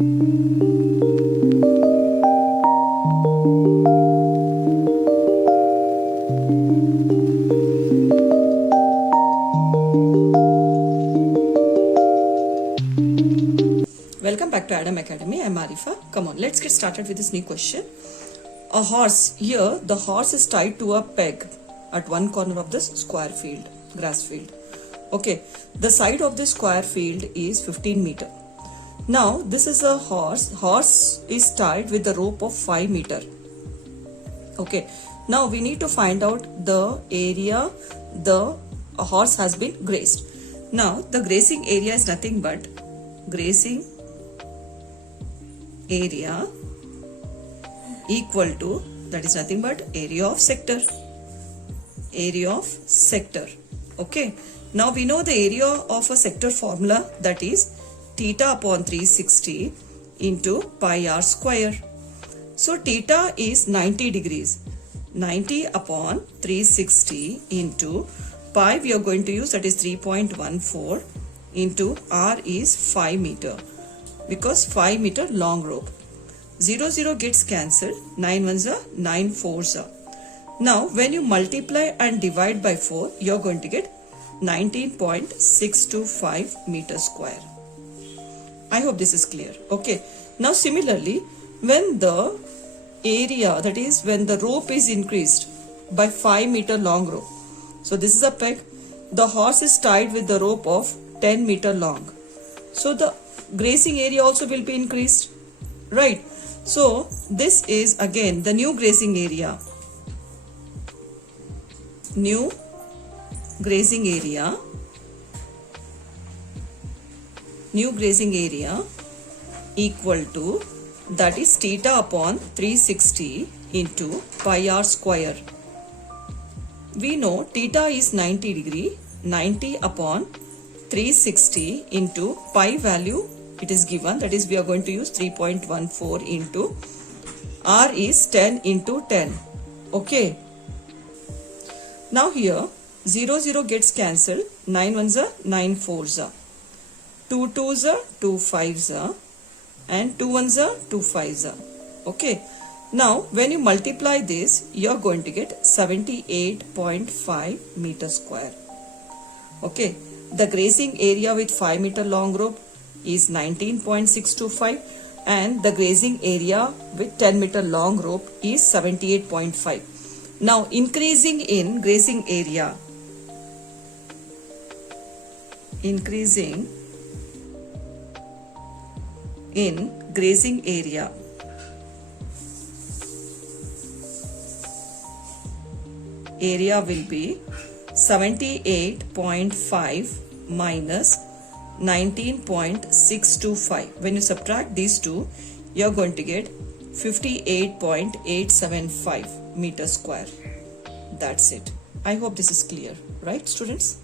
Welcome back to Adam Academy. I'm Arifa. Come on, let's get started with this new question. A horse. Here, the horse is tied to a peg at one corner of this square field, grass field. Okay, the side of the square field is 15 meter. Now, this is a horse. Horse is tied with a rope of 5 meter. Okay, now we need to find out the area the horse has been grazed. Now, the grazing area is nothing but grazing area equal to, that is nothing but area of sector. Okay, now we know the area of a sector formula, that is theta upon 360 into pi r square. So theta is 90 degrees. 90 upon 360 into pi we are going to use, that is 3.14 into r is 5 meter, because 5 meter long rope. 0 gets cancelled. 9 ones are 9 fours are. Now when you multiply and divide by 4, you are going to get 19.625 meter square. I hope this is clear. Okay, now similarly, when the area, that is when the rope is increased by 5 meter long rope, so this is a peg, the horse is tied with the rope of 10 meter long, so the grazing area also will be increased, right? So this is again the new grazing area. New grazing area equal to, that is theta upon 360 into pi r square. We know theta is 90 degree. 90 upon 360 into pi value it is given, that is we are going to use 3.14 into r is 10 into 10. Okay, now here 0 gets cancelled. 9 ones are 9 fours are, 2 twos are 2 fives are, and 2 ones are 2 fives are. Okay, now when you multiply this, you are going to get 78.5 meter square. Okay, the grazing area with 5 meter long rope is 19.625 and the grazing area with 10 meter long rope is 78.5. Now increasing in grazing area, area will be 78.5 minus 19.625. When you subtract these two, you are going to get 58.875 meter square. That's it. I hope this is clear, right, students?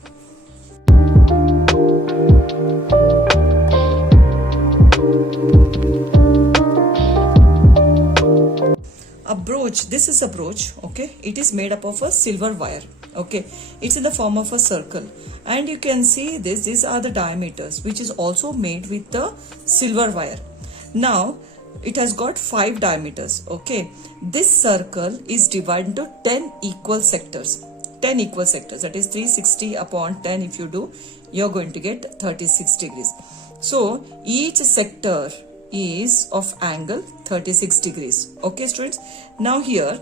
A brooch. This is a brooch. Okay, it is made up of a silver wire. Okay, it's in the form of a circle, and you can see this. These are the diameters, which is also made with the silver wire. Now it has got 5 diameters. Okay, this circle is divided into 10 equal sectors. 10 equal sectors, that is 360 upon 10. If you do, you're going to get 36 degrees. So each sector is of angle 36 degrees. Okay students, now here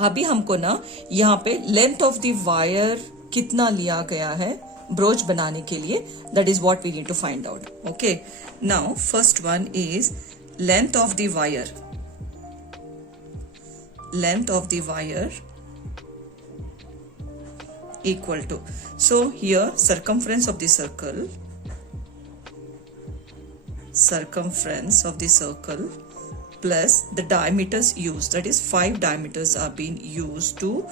अभी हमको ना यहाँ पे length of the wire कितना लिया गया है broach बनाने के लिए, that is what we need to find out. Okay, now first one is length of the wire equal to, so here circumference of the circle plus the diameters used, that is 5 diameters are being used to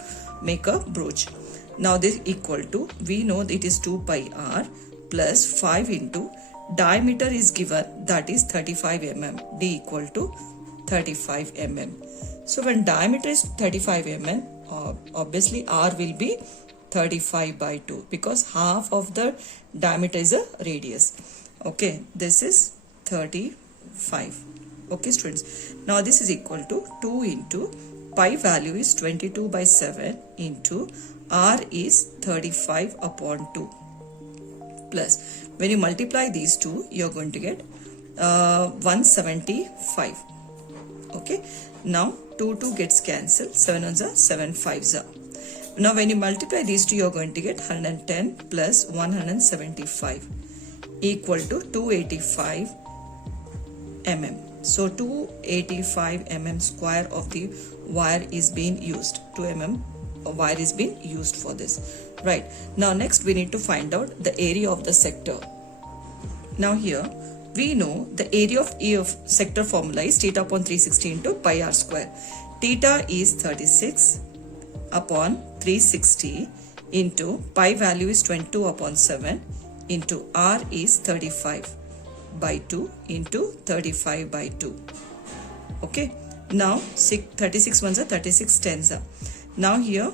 make a brooch. Now this equal to, we know that it is 2 pi r plus 5 into diameter is given, that is 35 mm, d equal to 35 mm. So when diameter is 35 mm, obviously r will be 35 by 2 because half of the diameter is a radius. Okay, this is 35 5. Okay students, now this is equal to 2 into pi value is 22 by 7 into r is 35 upon 2 plus when you multiply these two you're going to get 175. Okay, now 2 gets cancelled, 7 ones are 7 5s are. Now when you multiply these two you're going to get 110 plus 175 equal to 285 mm. So 285 mm square of the wire is being used. 2 mm wire is being used for this. Right, now next we need to find out the area of the sector. Now here we know the area of E of sector formula is theta upon 360 into pi r square. Theta is 36 upon 360 into pi value is 22 upon 7 into r is 35 by 2 into 35 by 2. Okay, now 36 ones are 36 tens are. Now here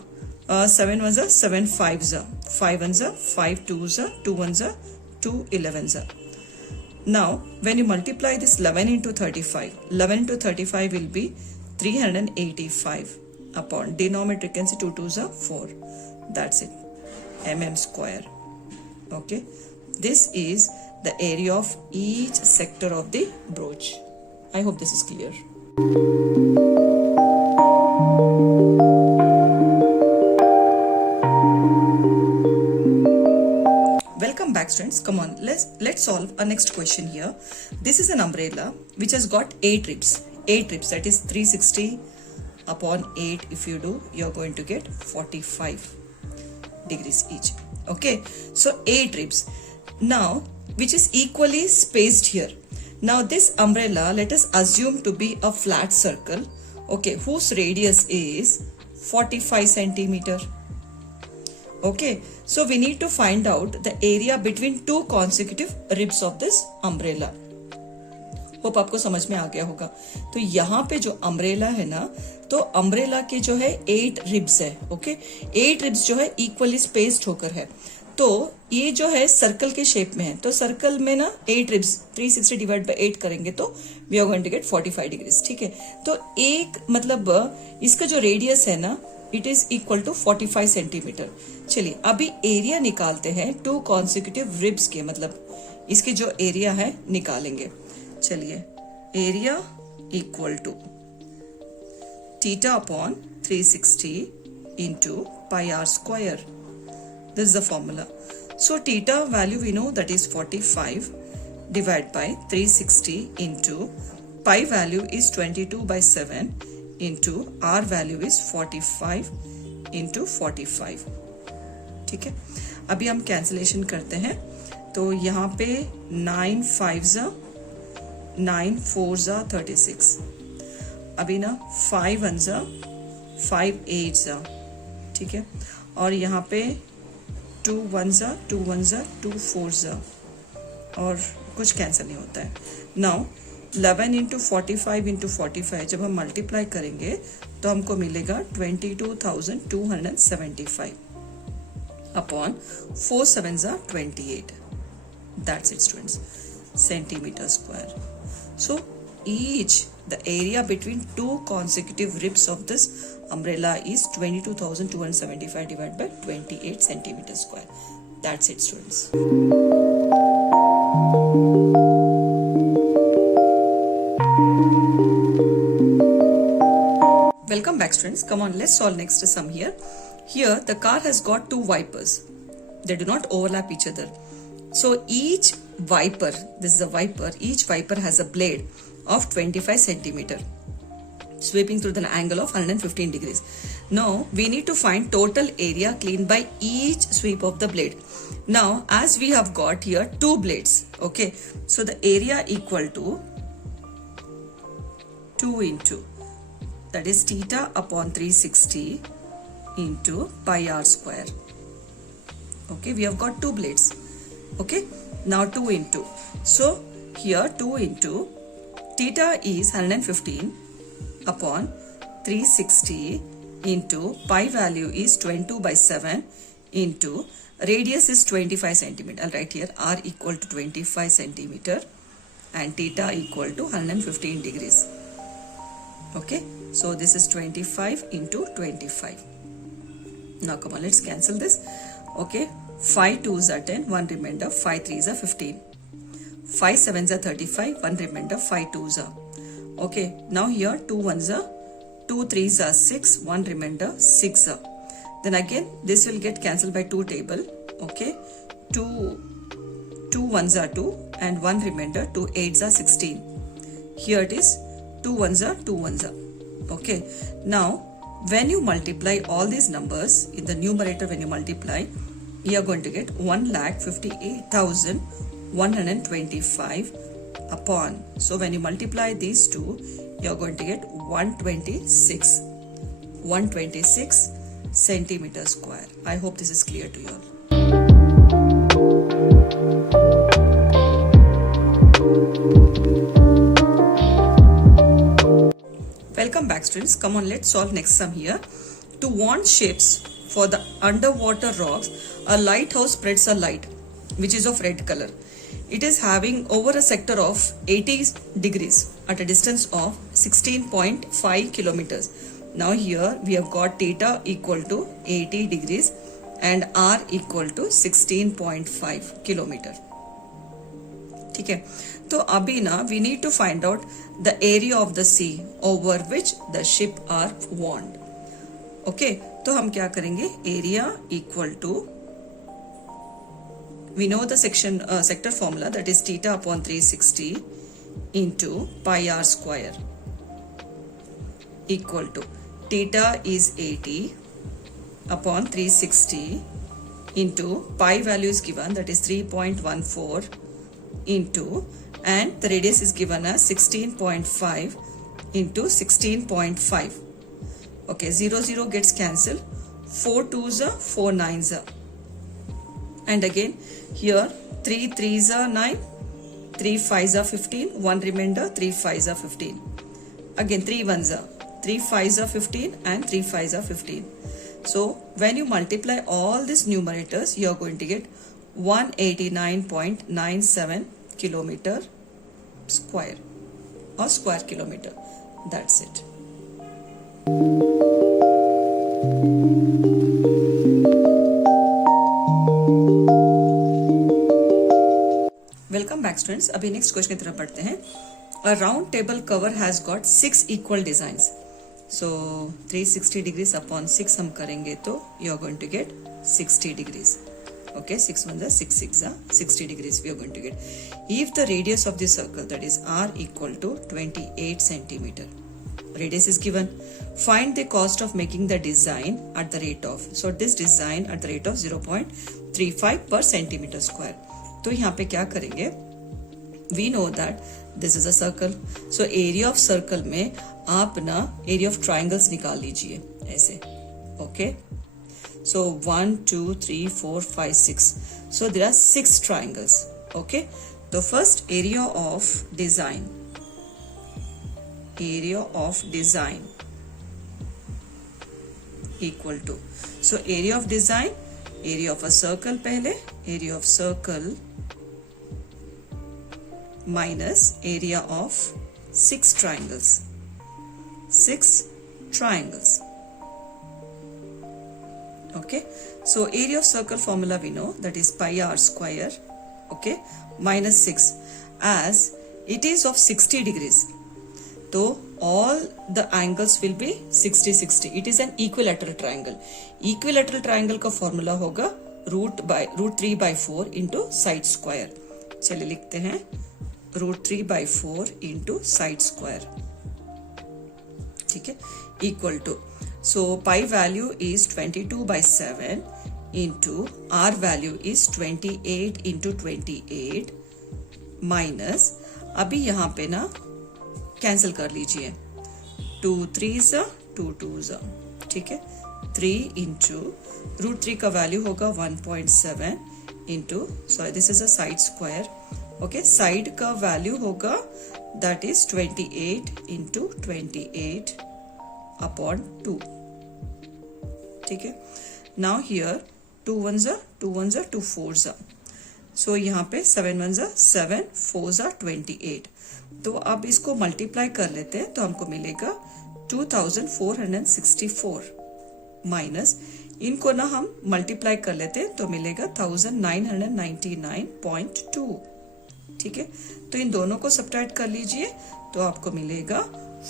7 ones are 7 5s are, 5 ones are 5 2s are, 2 ones are 2 11s are. Now when you multiply this 11 into 35, 11 into 35 will be 385 upon denominator you can see 2 2s are 4. That's it, mm square. Okay, this is the area of each sector of the brooch. I hope this is clear. Welcome back students. Come on, let's solve a next question here. This is an umbrella which has got 8 ribs. 8 ribs, that is 360 upon 8. If you do, you're going to get 45 degrees each. Okay, so 8 ribs. Now which is equally spaced here. Now this umbrella, let us assume to be a flat circle, okay, whose radius is 45 centimeter. Okay, so we need to find out the area between two consecutive ribs of this umbrella. Hope आपको समझ में आ गया होगा. तो यहाँ पे जो umbrella है ना, तो अम्ब्रेला के जो है 8 रिब्स है. ओके, 8 रिब्स जो है इक्वली स्पेस्ड होकर है. तो ये जो है सर्कल के शेप में है, तो सर्कल में ना 8 रिब्स 360 डिवाइड बाय 8 करेंगे तो we are going to get 45 degrees. ठीक है, तो एक मतलब इसका जो रेडियस है ना, it is equal to 45 centimetre. चलिए अभी एरिया निकालते हैं टू कॉन्सिक्यूटिव रिब्स के, मतलब इसके जो एरिया है निकालेंगे. चलिए, area equal to theta upon 360 into pi R square. This is the formula. So theta value we know that is 45 divided by 360 into pi value is 22 by 7 into r value is 45 into 45. ठीक है, अभी हम cancellation करते हैं. तो यहाँ पे 9 5s 9 4s 36. अभी ना 5 1s 5 8s. ठीक है, और यहाँ पे 2 1s 2 1s 2 4s और कुछ कैंसिल नहीं होता है. नाउ 11 इंटू 45 इंटू 45 जब हम मल्टीप्लाई करेंगे तो हमको मिलेगा 22,275 upon 4 7s 28. That's it students, centimetre square. So each the area between two consecutive ribs of this umbrella is 22,275 divided by 28 centimeter square. That's it students. Welcome back students. Come on, let's solve next sum here. Here the car has got two wipers. They do not overlap each other. So each wiper, this is a wiper, each wiper has a blade of 25 centimeter sweeping through an angle of 115 degrees. Now we need to find total area cleaned by each sweep of the blade. Now as we have got here two blades, okay, so the area equal to 2 into that is theta upon 360 into pi r square. Okay, we have got two blades. Okay, now 2 into, so here 2 into theta is 115 upon 360 into pi value is 22 by 7 into radius is 25 centimeter. I'll write here r equal to 25 centimeter and theta equal to 115 degrees. Okay, so this is 25 into 25. Now come on, let's cancel this. Okay, 5 2s are 10, 1 remainder, 5 3s are 15. 5 7s are 35, 1 remainder, 5 2s are. Okay, now here 2 1s are, 2 3s are 6, 1 remainder, 6 are. Then again this will get cancelled by 2 table. Okay, 2 1s are 2 and 1 remainder, 2 8s are 16. Here it is 2 1s are 2 1s are. Okay, now when you multiply all these numbers in the numerator, when you multiply, you are going to get 1,58,125 upon. So when you multiply these two, you are going to get 126 centimeter square. I hope this is clear to you all. Welcome back, students. Come on, let's solve next sum here. To want shapes for the underwater rocks, a lighthouse spreads a light which is of red color. It is having over a sector of 80 degrees at a distance of 16.5 kilometers. Now here we have got theta equal to 80 degrees and r equal to 16.5 kilometer. ठीक है, तो अभी ना we need to find out the area of the sea over which the ship are warned. Okay, तो हम क्या करेंगे, area equal to, we know the sector formula, that is theta upon 360 into pi r square equal to theta is 80 upon 360 into pi value is given, that is 3.14 into, and the radius is given as 16.5 into 16.5. Okay, 0 0 gets cancelled, 4 2s are 4 9s are, and again here 3 3s are 9, 3 5s are 15, 1 remainder, 3 5s are 15. Again 3 1s are, 3 5s are 15 and 3 5s are 15. So when you multiply all these numerators, you are going to get 189.97 kilometer square or square kilometer. That's it. Welcome back, students. अभी next question की तरफ बढ़ते हैं. A round table cover has got 6 equal designs. So 360 degrees upon 6 हम करेंगे तो you are going to get 60 degrees. Okay, 6 1s are 6 6s are 60 degrees we are going to get. If the radius of the circle, that is r equal to 28 centimeter, radius is given, find the cost of making the design at the rate of, so this design at the rate of 0.35 per centimeter square. तो यहाँ पे क्या करेंगे, we know that this is a circle, so area of circle में आप ना area of triangles निकाल लीजिए ऐसे. Okay, so 1 2 3 4 5 6, so there are 6 triangles. Okay, the first area of design equal to, so area of design, area of a circle पहले, area of circle minus area of 6 triangles. Okay, so area of circle formula we know, that is pi r square, okay, minus 6, as it is of 60 degrees, so all the angles will be 60 60. It is an equilateral triangle. Equilateral triangle का formula होगा root 3 by 4 into side square. चलिए लिखते हैं root 3 by 4 into side square. ठीक है, equal to, so pi value is 22 by 7 into r value is 28 into 28 minus, अभी यहाँ पे ना कैंसिल कर लीजिए, 2 3s 2 2s, ठीक है, 3 into root 3 का वैल्यू होगा 1.7 into, sorry this is a side square. Okay, side का वैल्यू होगा that is 28 into 28 upon 2. ठीक है, now here 2 1s are 2 4s are, सो यहाँ पे 7 1 ज़ा 7, 4 ज़ा 28। तो अब इसको मल्टीप्लाई कर लेते हैं तो हमको मिलेगा 2464 माइनस इनको ना हम मल्टीप्लाई कर लेते हैं तो मिलेगा 1999.2। ठीक है, तो इन दोनों को सब्ट्रैक्ट कर लीजिए तो आपको मिलेगा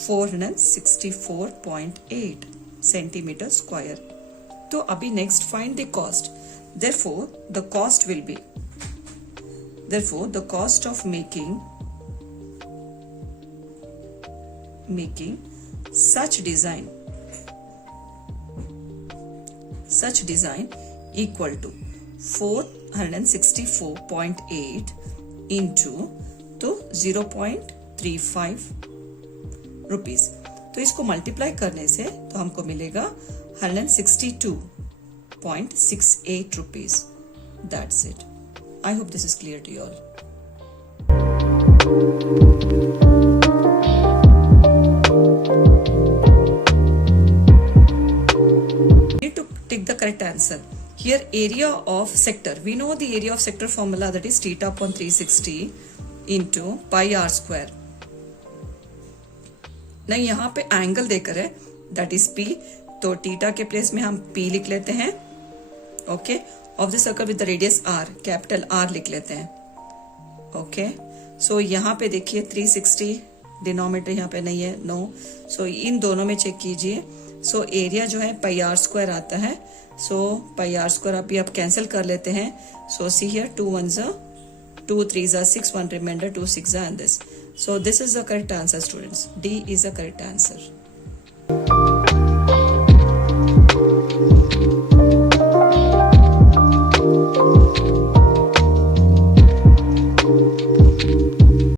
464.8 सेंटीमीटर स्क्वायर। तो अभी next find the cost. therefore the cost will be, therefore the cost of making such design equal to 464.8 into तो 0.35 रुपीज। तो इसको मल्टीप्लाई करने से तो हमको मिलेगा 162.68 rupees. That's it. I hope this is clear to you all. Need to take the correct answer. Here area of sector. We know the area of sector formula, that is theta upon 360 into pi r square. नहीं, यहाँ पे angle देकर है, that is P. तो theta के place में हम P लिख लेते हैं। Okay, of the circle with the radius R, capital R लिख लेते हैं। ओके, सो यहाँ पे देखिए 360, डिनोमिनेटर यहाँ पे नहीं है, नो। सो इन दोनों में चेक कीजिए। सो एरिया जो है पाई आर स्क्वायर आता है। सो पाई आर स्क्वायर अभी आप कैंसिल कर लेते हैं। सो सी हियर 2 1 ज़ा 2 3 ज़ा 6, 1 रिमाइंडर, 2 6 ज़ा and this. So this is the correct answer, students. D is the correct answer.